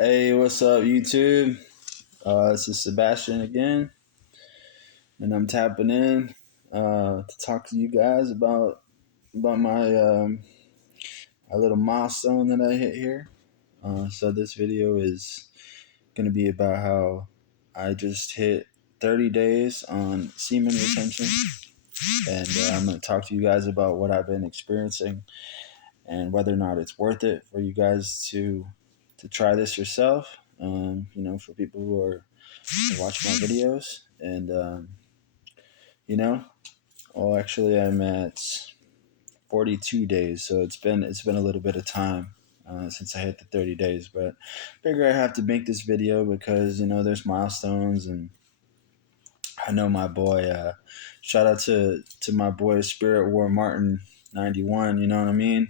Hey, what's up, YouTube? This is Sebastian again, and I'm tapping in to talk to you guys about my little milestone that I hit here. So this video is going to be about how I just hit 30 days on semen retention, and I'm going to talk to you guys about what I've been experiencing and whether or not it's worth it for you guys to try this yourself. For people who watch my videos, and you know, actually, I'm at 42 days, so it's been a little bit of time since I hit the 30 days, but figure I have to make this video because there's milestones, and I know my boy. Shout out to my boy Spirit War Martin 91. You know what I mean?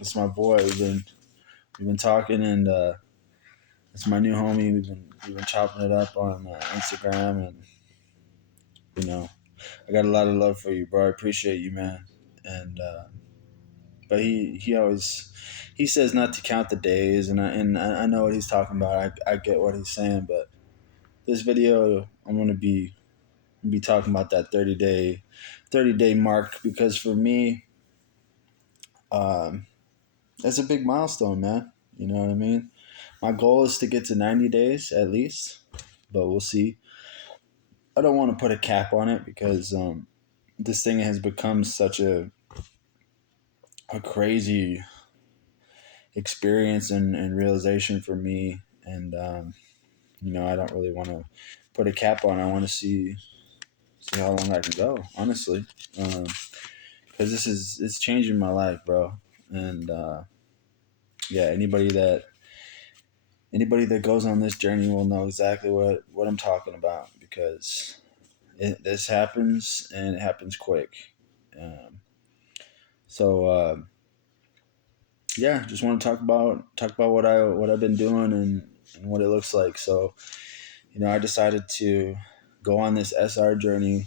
It's my boy. We've been talking, and it's my new homie. We've been chopping it up on Instagram, and you know, I got a lot of love for you, bro. I appreciate you, man. And but he always he says not to count the days, and I know what he's talking about. I get what he's saying, but this video I'm gonna be talking about that 30 day mark, because for me, um, that's a big milestone, man. You know what I mean? My goal is to get to 90 days at least, but we'll see. I don't want to put a cap on it because this thing has become such a crazy experience and realization for me, and I don't really want to put a cap on. I want to see how long I can go, honestly, because it's changing my life, bro. And yeah, anybody that goes on this journey will know exactly what I'm talking about, because this happens, and it happens quick. um, so yeah, just want to talk about what I've been doing, and what it looks like. So I decided to go on this SR journey.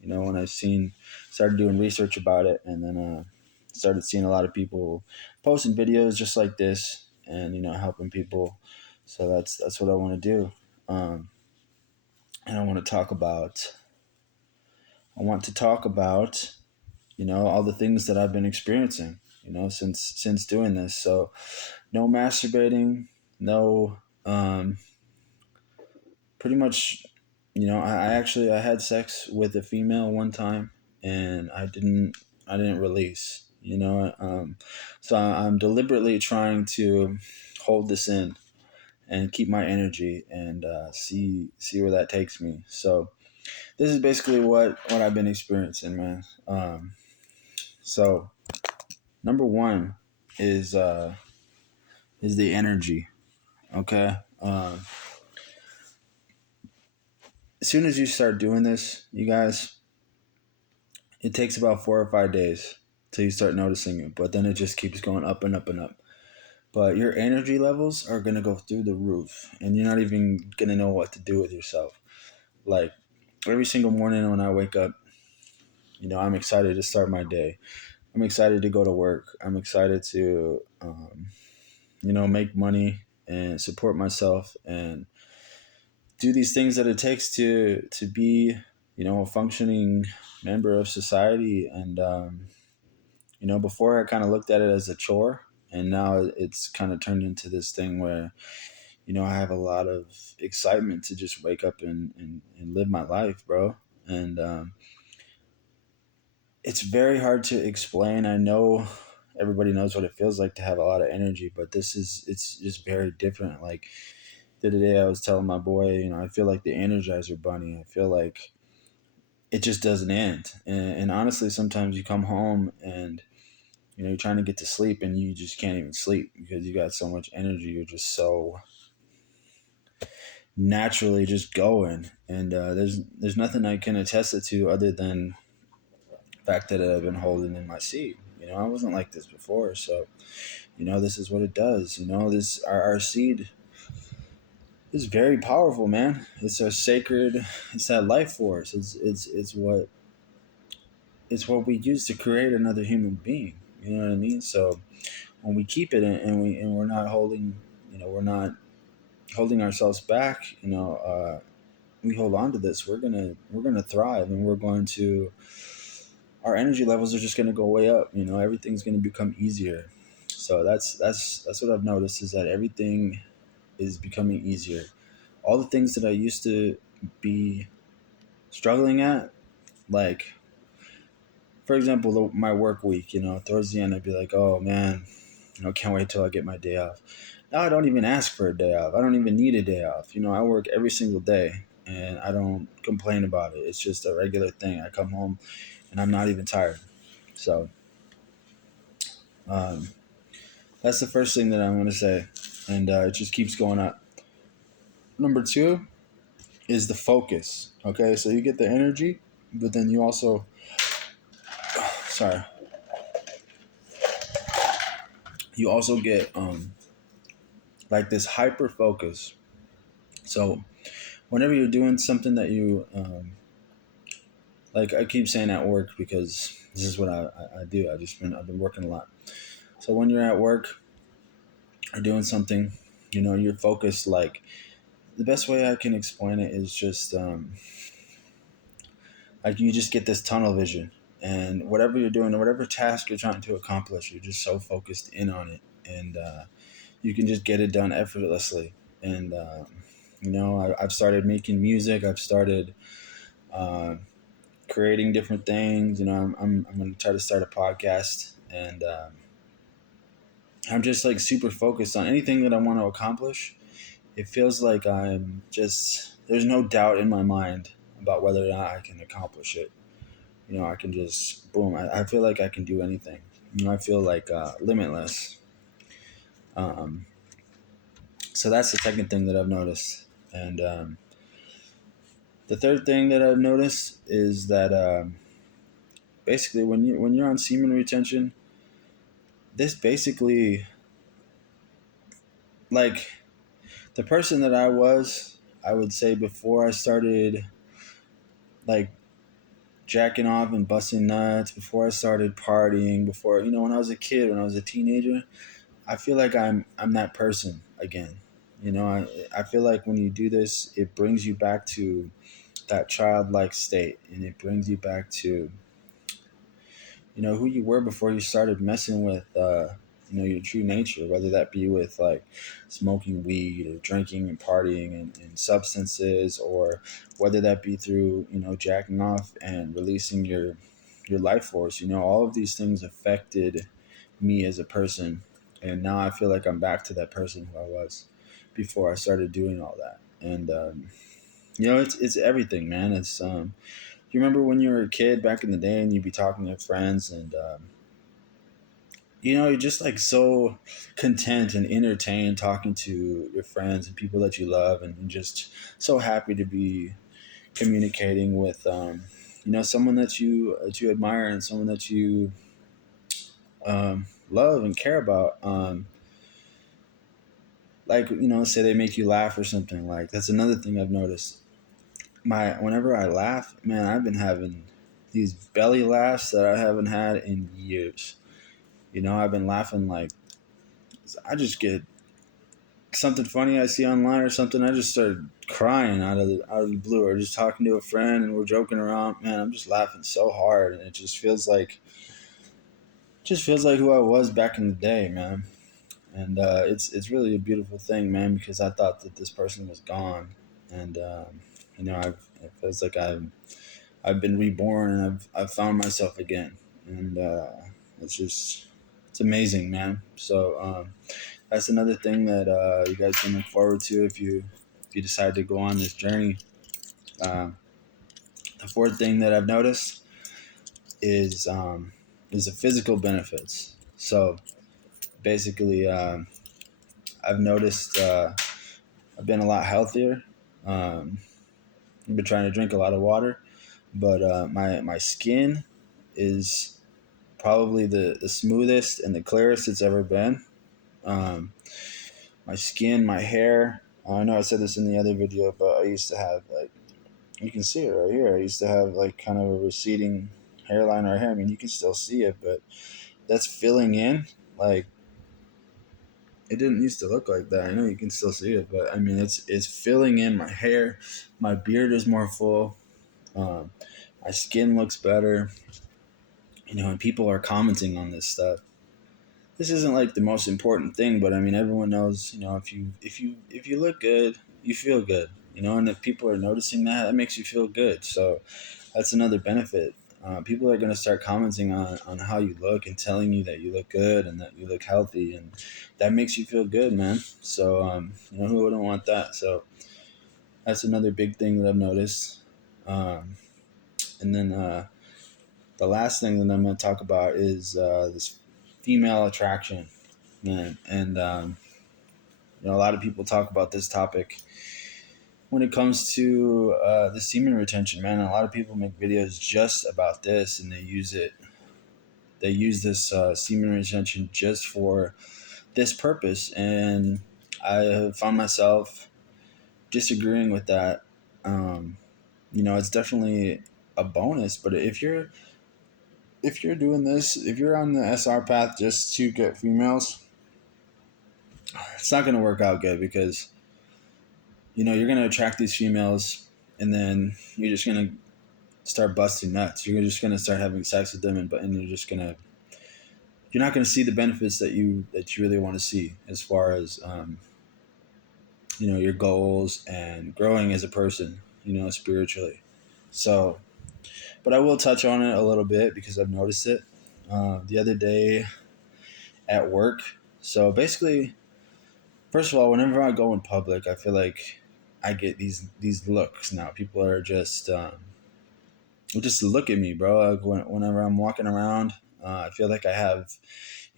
When started doing research about it, and then started seeing a lot of people posting videos just like this, and helping people. So that's what I want to do, and I want to talk about all the things that I've been experiencing, since doing this. So no masturbating, no, pretty much. I had sex with a female one time, and I didn't release. So I'm deliberately trying to hold this in and keep my energy, and see where that takes me. So this is basically what I've been experiencing, man. So number one is the energy. Okay. As soon as you start doing this, you guys, it takes about 4 or 5 days till you start noticing it, but then it just keeps going up and up and up. But your energy levels are gonna go through the roof, and you're not even gonna know what to do with yourself. Like, every single morning when I wake up, I'm excited to start my day. I'm excited to go to work. I'm excited to, make money and support myself, and do these things that it takes to be, a functioning member of society. And before I kind of looked at it as a chore, and now it's kind of turned into this thing where I have a lot of excitement to just wake up and live my life, bro. And it's very hard to explain. I know everybody knows what it feels like to have a lot of energy, but it's just very different. Like the other day I was telling my boy, I feel like the Energizer Bunny. I feel like it just doesn't end. And honestly, sometimes you come home, and you're trying to get to sleep, and you just can't even sleep because you got so much energy. You're just so naturally just going, and there's nothing I can attest it to other than the fact that I've been holding in my seed. I wasn't like this before, so this is what it does. This our seed is very powerful, man. It's a sacred. It's that life force. It's what we use to create another human being. You know what I mean? So when we keep it, and we're not holding, we're not. holding ourselves back, we hold on to this, we're gonna thrive, and we're going to our energy levels are just gonna go way up. Everything's gonna become easier. So that's what I've noticed, is that everything is becoming easier. All the things that I used to be struggling at, like for example, my work week. Towards the end, I'd be like, oh man, can't wait till I get my day off. Now I don't even ask for a day off. I don't even need a day off. I work every single day, and I don't complain about it. It's just a regular thing. I come home and I'm not even tired. So um, that's the first thing that I'm going to say, and it just keeps going up. Number two is the focus. Okay, so you get the energy, but then you also, sorry, you also get like this hyper focus. So whenever you're doing something that you like, I keep saying at work because this is what I do. I've been working a lot. So when you're at work or doing something, you're focused. Like, the best way I can explain it is just like, you just get this tunnel vision, and whatever you're doing or whatever task you're trying to accomplish, you're just so focused in on it, and you can just get it done effortlessly. And I've started making music. I've started uh, creating different things. I'm going to try to start a podcast, and I'm just like super focused on anything that I want to accomplish. It feels like there's no doubt in my mind about whether or not I can accomplish it. I can just boom. I feel like I can do anything. I feel like limitless. Um, so that's the second thing that I've noticed. And the third thing that I've noticed is that basically when you're on semen retention, this basically, like, the person that I was, I would say, before I started like jacking off and busting nuts, before I started partying, before, when I was a kid, when I was a teenager, I feel like I'm that person again. I feel like when you do this, it brings you back to that childlike state, and it brings you back to who you were before you started messing with your true nature, whether that be with like smoking weed or drinking and partying and substances, or whether that be through jacking off and releasing your life force. All of these things affected me as a person, and now I feel like I'm back to that person who I was before I started doing all that. And it's everything, man. It's you remember when you were a kid back in the day, and you'd be talking to friends, and you're just like so content and entertained talking to your friends and people that you love, and just so happy to be communicating with someone that you admire, and someone that you love and care about. Like, say they make you laugh or something. Like, that's another thing I've noticed. Whenever I laugh, man, I've been having these belly laughs that I haven't had in years. I've been laughing, like, I just get something funny I see online or something. I just start crying out of the blue, or just talking to a friend and we're joking around. Man, I'm just laughing so hard, and it just feels like who I was back in the day, man. And it's really a beautiful thing, man, because I thought that this person was gone, and it feels like I've been reborn, and I've found myself again, and it's amazing, man. So that's another thing that you guys can look forward to if you decide to go on this journey. Um, the fourth thing that I've noticed is is the physical benefits. So basically, I've noticed I've been a lot healthier. Um, I've been trying to drink a lot of water, but my skin is probably the smoothest and the clearest it's ever been. Um, my skin, my hair. I know I said this in the other video, but I used to have, like, you can see it right here. I used to have like kind of a receding hairline right here. I mean, you can still see it, but that's filling in. Like, it didn't used to look like that. I know you can still see it, but I mean, it's filling in my hair. My beard is more full. Um, my skin looks better. And people are commenting on this stuff. This isn't like the most important thing, but I mean, everyone knows. If you look good, you feel good. And if people are noticing that, that makes you feel good. So that's another benefit. People are going to start commenting on how you look and telling you that you look good and that you look healthy, and that makes you feel good, man. So who wouldn't want that? So that's another big thing that I've noticed. And then the last thing that I'm going to talk about is this female attraction, man. And a lot of people talk about this topic when it comes to the semen retention, man. A lot of people make videos just about this, and they use it. They use this semen retention just for this purpose, and I have found myself disagreeing with that. It's definitely a bonus, but if you're doing this, if you're on the SR path just to get females, it's not going to work out good because you're going to attract these females, and then you're just going to start busting nuts. You're just going to start having sex with them, and you're not going to see the benefits that you really want to see as far as your goals and growing as a person, spiritually. So, but I will touch on it a little bit because I've noticed it the other day at work. So basically, first of all, whenever I go in public, I feel like I get these looks now. People are just look at me, bro. Like whenever I'm walking around, I feel like I have,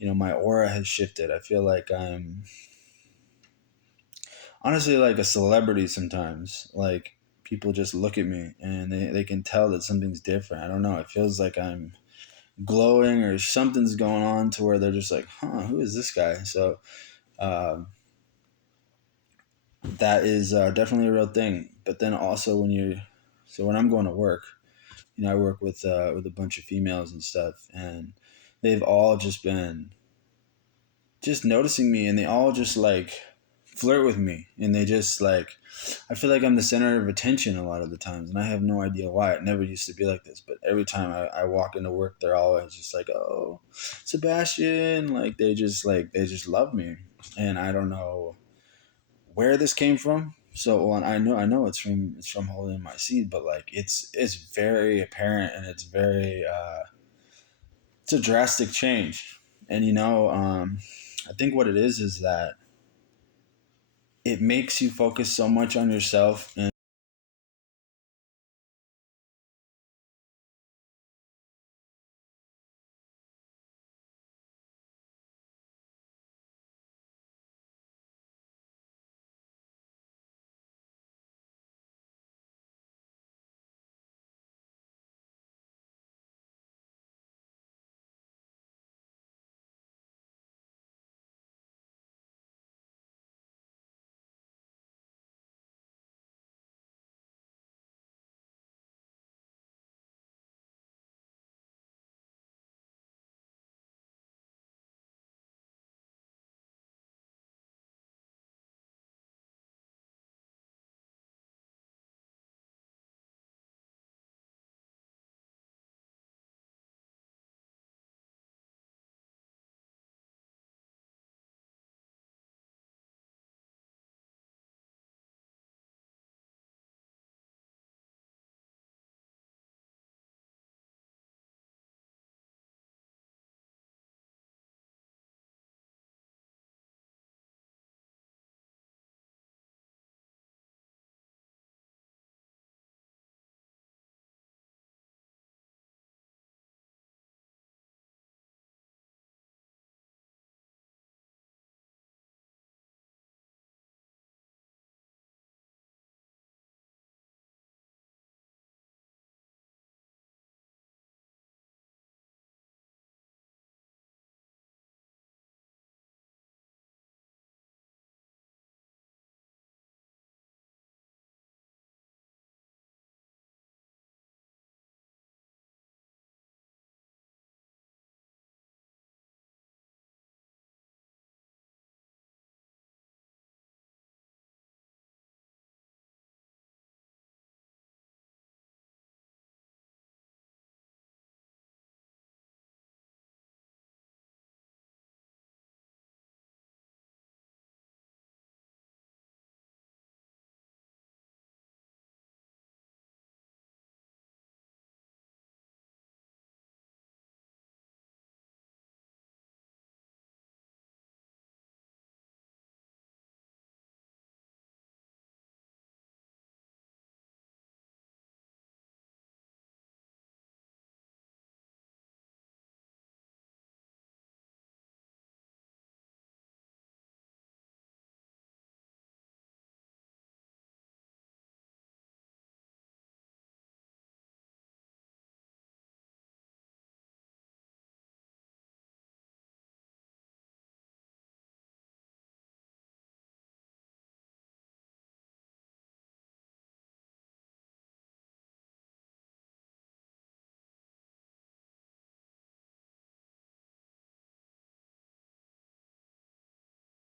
my aura has shifted. I feel like I'm honestly like a celebrity sometimes. Like people just look at me and they can tell that something's different. I don't know. It feels like I'm glowing or something's going on to where they're just like, huh, who is this guy? So um, that is definitely a real thing. But then also when I'm going to work, I work with a bunch of females and stuff, and they've all just been just noticing me, and they all just like flirt with me, and they just like, I feel like I'm the center of attention a lot of the times, and I have no idea why. It never used to be like this, but every time I walk into work, they're always just like, oh, Sebastian, like they just love me, and I don't know where this came from. So well, I know it's from holding my seed, but like it's very apparent, and it's a drastic change. And I think what it is that it makes you focus so much on yourself, and